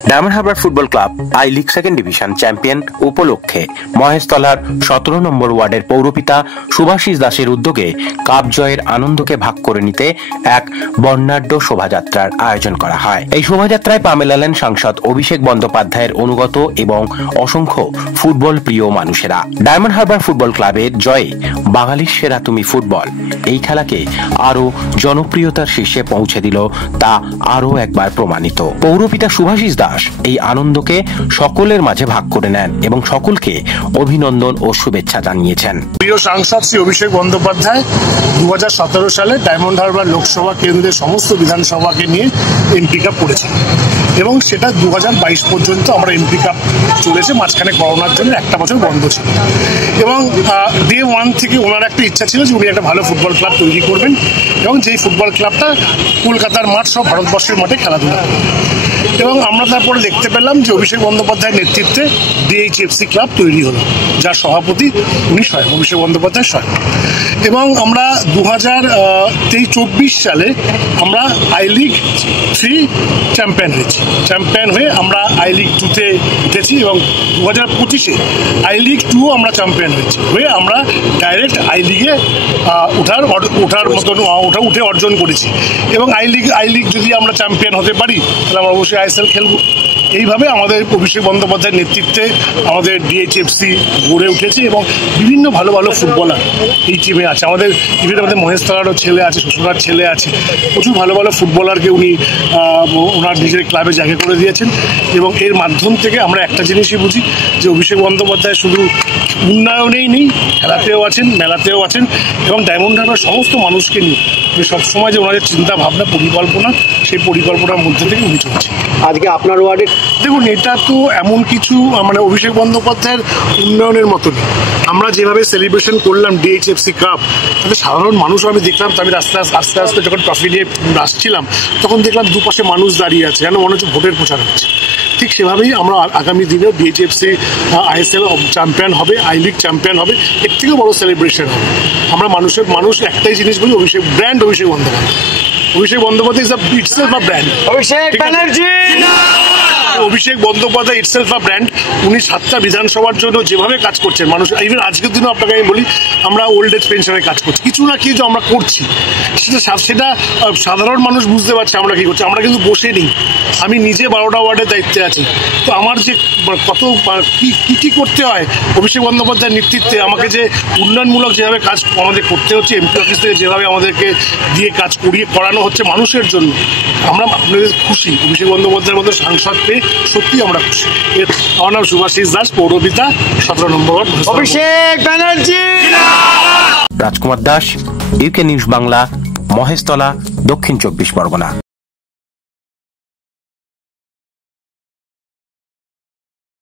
Diamond Harbour football club I league second division champion উপলক্ষে মহেশতলার 17 নম্বর ওয়ার্ডের পৌরপিতা সুভাষিস দাসের উদ্যোগে কাপ জয়ের আনন্দকে ভাগ করে নিতে এক বর্ণাঢ্য শোভাযাত্রার আয়োজন করা হয়। এই শোভাযাত্রায় পা মেলালেন সাংসদ অভিষেক বন্দ্যোপাধ্যায়ের অনুগত এবং অসংখ্য ফুটবল প্রিয় মানুষেরা। ডায়মন্ড হারবার ফুটবল ক্লাবের জয়ে বাঙালির সেরা তুমি ফুটবল এই খেলাকে আরো জনপ্রিয়তার শীর্ষে পৌঁছে দিল, তা আরো একবার প্রমাণিত। পৌরপিতা সুভাষিস দাস এই আনন্দকে সকলের মাঝে ভাগ করে নেন এবং সকলকে অভিনন্দন ও শুভেচ্ছা জানিয়েছেন। প্রিয় সাংসদ শ্রী অভিষেক বন্দ্যোপাধ্যায় 2017 সালে ডায়মন্ড হারবার লোকসভা কেন্দ্রের সমস্ত বিধানসভাকে নিয়ে এমপি কাপ করেছেন এবং সেটা 2022 পর্যন্ত আমরা এমপি কাপ চলেছে। মাঝখানে করোনার জন্য একটা বছর বন্ধ ছিল এবং ডে ওয়ান থেকে ওনার একটা ইচ্ছা ছিল যে উনি একটা ভালো ফুটবল ক্লাব তৈরি করবেন এবং যেই ফুটবল ক্লাবটা কলকাতার মাঠ সব ভারতবর্ষের মাঠে খেলাধুলা এবং আমরা তারপরে দেখতে পেলাম যে অভিষেক বন্দ্যোপাধ্যায়ের নেতৃত্বে ডিএইচএফসি ক্লাব তৈরি হলো, যার সভাপতি উনি স্বয়ং অভিষেক বন্দ্যোপাধ্যায় স্বয়ং। এবং আমরা 2024 সালে আমরা আই লিগ 3 চ্যাম্পিয়ন হয়ে আমরা আই লিগ 2-তে উঠেছি এবং 2025-এ আই লিগ 2 আমরা চ্যাম্পিয়ন হয়ে আমরা ডাইরেক্ট আই লিগে উঠে অর্জন করেছি এবং আই লিগ যদি আমরা চ্যাম্পিয়ন হতে পারি তাহলে আমরা অবশ্যই আইএসএল খেলবো। এইভাবে আমাদের অভিষেক বন্দ্যোপাধ্যায়ের নেতৃত্বে আমাদের ডিএইচএফসি গড়ে উঠেছে এবং বিভিন্ন ভালো ভালো ফুটবলার এই টিমে আছে। আমাদের মহেশতলারও ছেলে আছে, শ্বশুরার ছেলে আছে, প্রচুর ভালো ভালো ফুটবলারকে উনি ওনার নিজের ক্লাবে জায়গা করে দিয়েছেন এবং এর মাধ্যম থেকে আমরা একটা জিনিসই বুঝি যে অভিষেক বন্দ্যোপাধ্যায় শুধু উন্নয়নেই নেই, খেলাতেও আছেন, মেলাতেও আছেন এবং ডায়মন্ড হারবার সমস্ত মানুষকে নিয়ে সবসময় যে ওনাদের চিন্তা ভাবনা পরিকল্পনা, সেই পরিকল্পনার মধ্যে থেকে উনি চলছে। আজকে আপনার ওয়ার্ডে দেখুন, এটা তো এমন কিছু মানে অভিষেক বন্দ্যোপাধ্যায়ের উন্নয়নের মতনই আমরা যেভাবে সেলিব্রেশন করলাম ডিএইচএফসি কাপ, তাতে সাধারণ মানুষ আমি দেখলাম। আমি আস্তে আস্তে যখন ট্রফি নিয়ে আসছিলাম তখন দেখলাম দুপাশে মানুষ দাঁড়িয়ে আছে, যেন মনে হচ্ছে ভোটের প্রচার হচ্ছে। ঠিক সেভাবেই আমরা আগামী দিনেও ডিএইচএফসি আইএসএল চ্যাম্পিয়ন হবে, আই লিগ চ্যাম্পিয়ন হবে, এর থেকেও বড় সেলিব্রেশন হবে। আমরা মানুষ একটাই জিনিস বলি, Abhishek Bandyopadhyay is itself a brand. Abhishek Bandyopadhyay itself a brand. উনি 7টা বিধানসভার জন্য যেভাবে কাজ করছেন, মানুষ ইভেন আজকের দিনও আপনাকে আমি বলি আমরা ওল্ড এজ পেনশনের কাজ করছি, কিছু না কিছু আমরা করছি, সেটা সাধারণ মানুষ বুঝতে পারছে আমরা কি করছি। আমরা কিন্তু বসে নেই, আমি নিজে 12টা ওয়ার্ডের দায়িত্বে আছি, তো আমার যে কত কি করতে হয় অভিষেক বন্দ্যোপাধ্যায়ের নেতৃত্বে আমাকে যে উন্নয়নমূলক যেভাবে কাজ আমাদের করতে হচ্ছে, এমপি অফিস থেকে যেভাবে আমাদেরকে দিয়ে কাজ করানো হচ্ছে মানুষের জন্য, আমরা আপনাদের খুশি। অভিষেক বন্দ্যোপাধ্যায়ের মতো সাংসদ পেয়ে সত্যি আমরা খুশি। আমার নাম সুভাষিস দাস, পৌরপিতা, 17 নম্বর ওয়ার্ড, অভিষেক ব্যানার্জি। রাজকুমার দাস, ইউকে নিউজ বাংলা, মহেশতলা, দক্ষিণ 24 পরগনা।